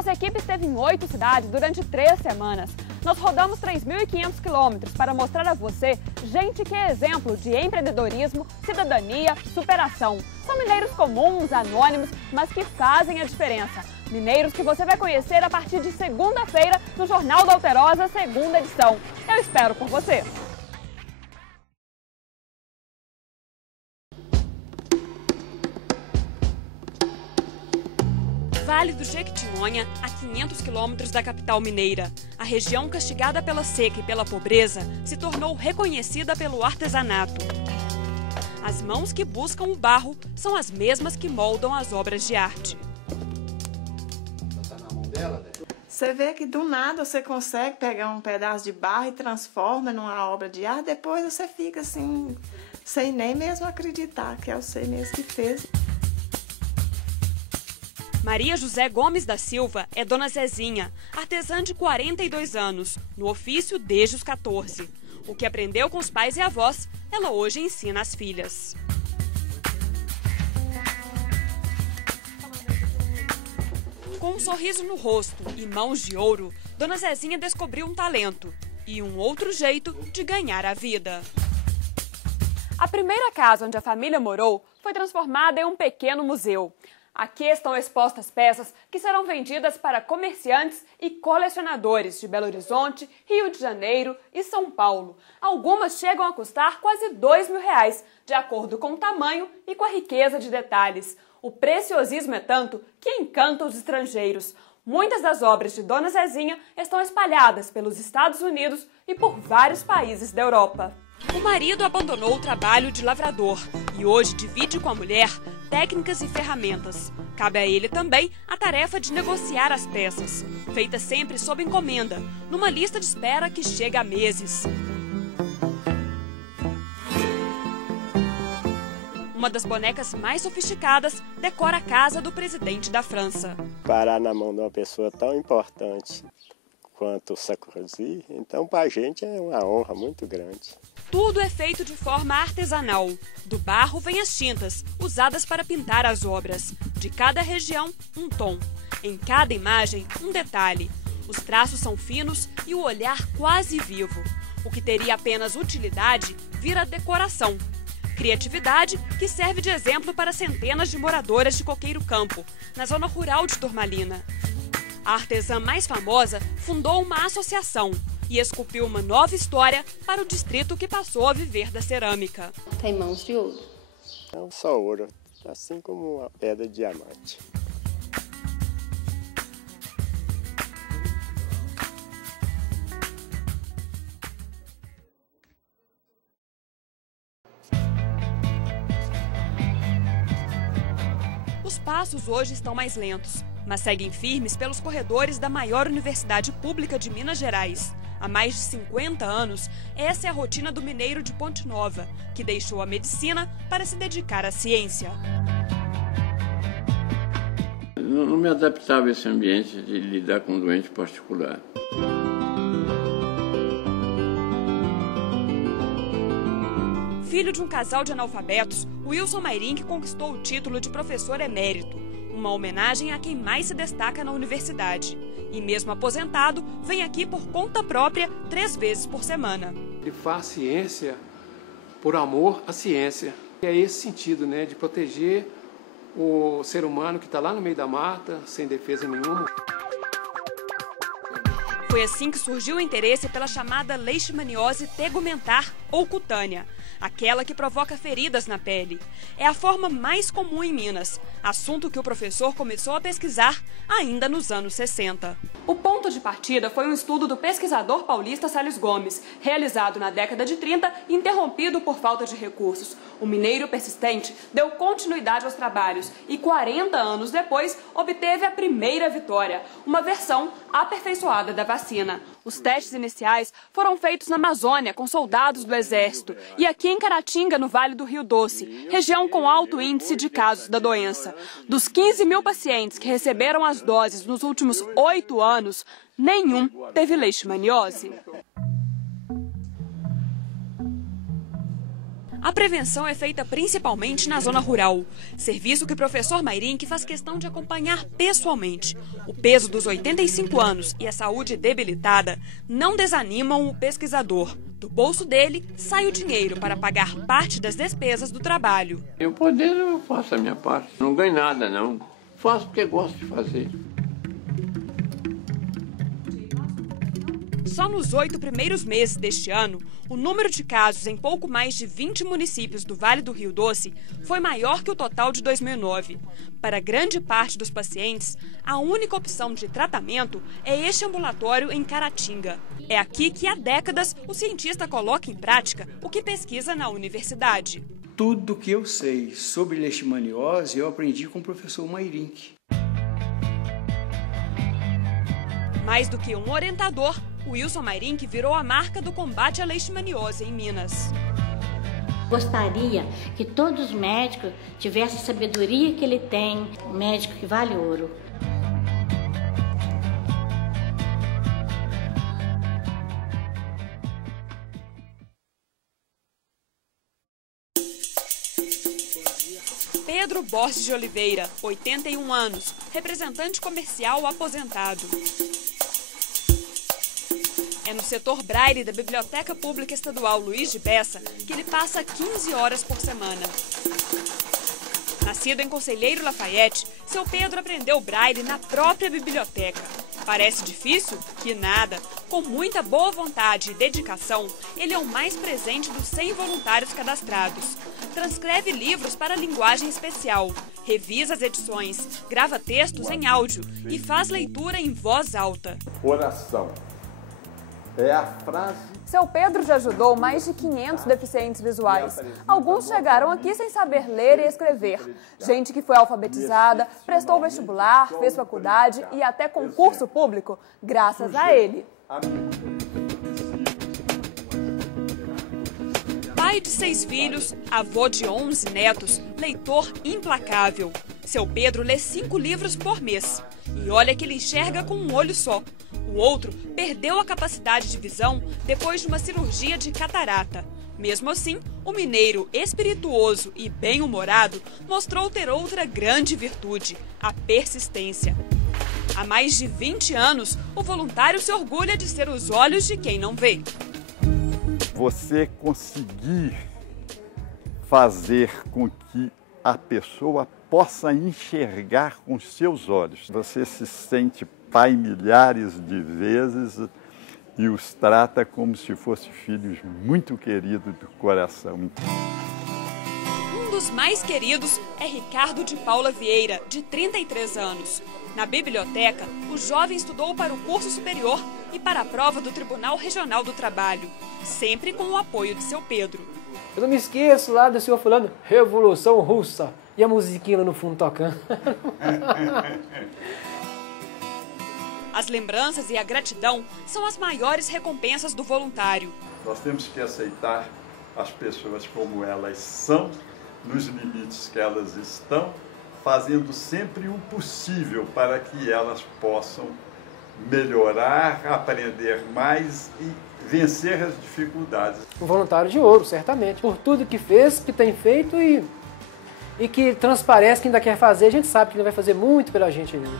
Nossa equipe esteve em 8 cidades durante 3 semanas. Nós rodamos 3.500 quilômetros para mostrar a você gente que é exemplo de empreendedorismo, cidadania, superação. São mineiros comuns, anônimos, mas que fazem a diferença. Mineiros que você vai conhecer a partir de segunda-feira no Jornal da Alterosa, segunda edição. Eu espero por você! Vale do Jequitinhonha, a 500 quilômetros da capital mineira. A região castigada pela seca e pela pobreza se tornou reconhecida pelo artesanato. As mãos que buscam o barro são as mesmas que moldam as obras de arte. Você vê que do nada você consegue pegar um pedaço de barro e transforma numa obra de arte, depois você fica assim, sem nem mesmo acreditar que é você mesmo que fez. Maria José Gomes da Silva é Dona Zezinha, artesã de 42 anos, no ofício desde os 14. O que aprendeu com os pais e avós, ela hoje ensina às filhas. Com um sorriso no rosto e mãos de ouro, Dona Zezinha descobriu um talento e um outro jeito de ganhar a vida. A primeira casa onde a família morou foi transformada em um pequeno museu. Aqui estão expostas peças que serão vendidas para comerciantes e colecionadores de Belo Horizonte, Rio de Janeiro e São Paulo. Algumas chegam a custar quase R$2.000, de acordo com o tamanho e com a riqueza de detalhes. O preciosismo é tanto que encanta os estrangeiros. Muitas das obras de Dona Zezinha estão espalhadas pelos Estados Unidos e por vários países da Europa. O marido abandonou o trabalho de lavrador e hoje divide com a mulher técnicas e ferramentas. Cabe a ele também a tarefa de negociar as peças, feita sempre sob encomenda, numa lista de espera que chega a meses. Uma das bonecas mais sofisticadas decora a casa do presidente da França. Parar na mão de uma pessoa tão importante quanto o Sarkozy, então para a gente é uma honra muito grande. Tudo é feito de forma artesanal. Do barro vêm as tintas, usadas para pintar as obras. De cada região, um tom. Em cada imagem, um detalhe. Os traços são finos e o olhar quase vivo. O que teria apenas utilidade vira decoração. Criatividade que serve de exemplo para centenas de moradoras de Coqueiro Campo, na zona rural de Turmalina. A artesã mais famosa fundou uma associação e esculpiu uma nova história para o distrito que passou a viver da cerâmica. Tem mãos de ouro. Não só ouro, assim como uma pedra de diamante. Os passos hoje estão mais lentos, mas seguem firmes pelos corredores da maior universidade pública de Minas Gerais. Há mais de 50 anos, essa é a rotina do mineiro de Ponte Nova, que deixou a medicina para se dedicar à ciência. Não me adaptava a esse ambiente de lidar com um doente particular. Filho de um casal de analfabetos, Wilson Mairink conquistou o título de professor emérito, uma homenagem a quem mais se destaca na universidade. E mesmo aposentado, vem aqui por conta própria 3 vezes por semana. Ele faz ciência por amor à ciência. É esse sentido, né, de proteger o ser humano que está lá no meio da mata, sem defesa nenhuma. Foi assim que surgiu o interesse pela chamada leishmaniose tegumentar ou cutânea, aquela que provoca feridas na pele. É a forma mais comum em Minas, assunto que o professor começou a pesquisar ainda nos anos 60. O ponto de partida foi um estudo do pesquisador paulista Salles Gomes, realizado na década de 30 e interrompido por falta de recursos. O mineiro persistente deu continuidade aos trabalhos e 40 anos depois obteve a primeira vitória, uma versão aperfeiçoada da vacina. Os testes iniciais foram feitos na Amazônia com soldados do Exército e aqui em Caratinga, no Vale do Rio Doce, região com alto índice de casos da doença. Dos 15.000 pacientes que receberam as doses nos últimos 8 anos, nenhum teve leishmaniose. A prevenção é feita principalmente na zona rural, serviço que o professor Mayrink faz questão de acompanhar pessoalmente. O peso dos 85 anos e a saúde debilitada não desanimam o pesquisador. Do bolso dele sai o dinheiro para pagar parte das despesas do trabalho. Eu podendo, eu faço a minha parte. Não ganho nada, não. Faço porque gosto de fazer. Só nos 8 primeiros meses deste ano, o número de casos em pouco mais de 20 municípios do Vale do Rio Doce foi maior que o total de 2009. Para grande parte dos pacientes, a única opção de tratamento é este ambulatório em Caratinga. É aqui que há décadas o cientista coloca em prática o que pesquisa na universidade. Tudo que eu sei sobre leishmaniose eu aprendi com o professor Mayrink. Mais do que um orientador, Wilson Mayrink virou a marca do combate à leishmaniose em Minas. Gostaria que todos os médicos tivessem a sabedoria que ele tem, um médico que vale ouro. Pedro Borges de Oliveira, 81 anos, representante comercial aposentado. É no setor Braille da Biblioteca Pública Estadual Luiz de Bessa que ele passa 15 horas por semana. Nascido em Conselheiro Lafayette, seu Pedro aprendeu Braille na própria biblioteca. Parece difícil? Que nada. Com muita boa vontade e dedicação, ele é o mais presente dos 100 voluntários cadastrados. Transcreve livros para linguagem especial, revisa as edições, grava textos em áudio e faz leitura em voz alta. Oração. É a frase. Seu Pedro já ajudou mais de 500 deficientes visuais. Alguns chegaram aqui sem saber ler e escrever. Gente que foi alfabetizada, prestou vestibular, fez faculdade e até concurso público, graças a ele. Pai de 6 filhos, avô de 11 netos, leitor implacável. Seu Pedro lê 5 livros por mês. E olha que ele enxerga com um olho só. O outro perdeu a capacidade de visão depois de uma cirurgia de catarata. Mesmo assim, o mineiro espirituoso e bem-humorado mostrou ter outra grande virtude, a persistência. Há mais de 20 anos, o voluntário se orgulha de ser os olhos de quem não vê. Você conseguir fazer com que a pessoa possa enxergar com seus olhos. Você se sente pai milhares de vezes e os trata como se fossem filhos muito queridos do coração. Um dos mais queridos é Ricardo de Paula Vieira, de 33 anos. Na biblioteca, o jovem estudou para o curso superior e para a prova do Tribunal Regional do Trabalho, sempre com o apoio de seu Pedro. Eu não me esqueço lá do senhor falando Revolução Russa e a musiquinha lá no fundo tocando. As lembranças e a gratidão são as maiores recompensas do voluntário. Nós temos que aceitar as pessoas como elas são, nos limites que elas estão, fazendo sempre o possível para que elas possam melhorar, aprender mais e vencer as dificuldades. Um voluntário de ouro, certamente. Por tudo que fez, que tem feito e que transparece que ainda quer fazer, a gente sabe que ainda vai fazer muito pela gente ainda.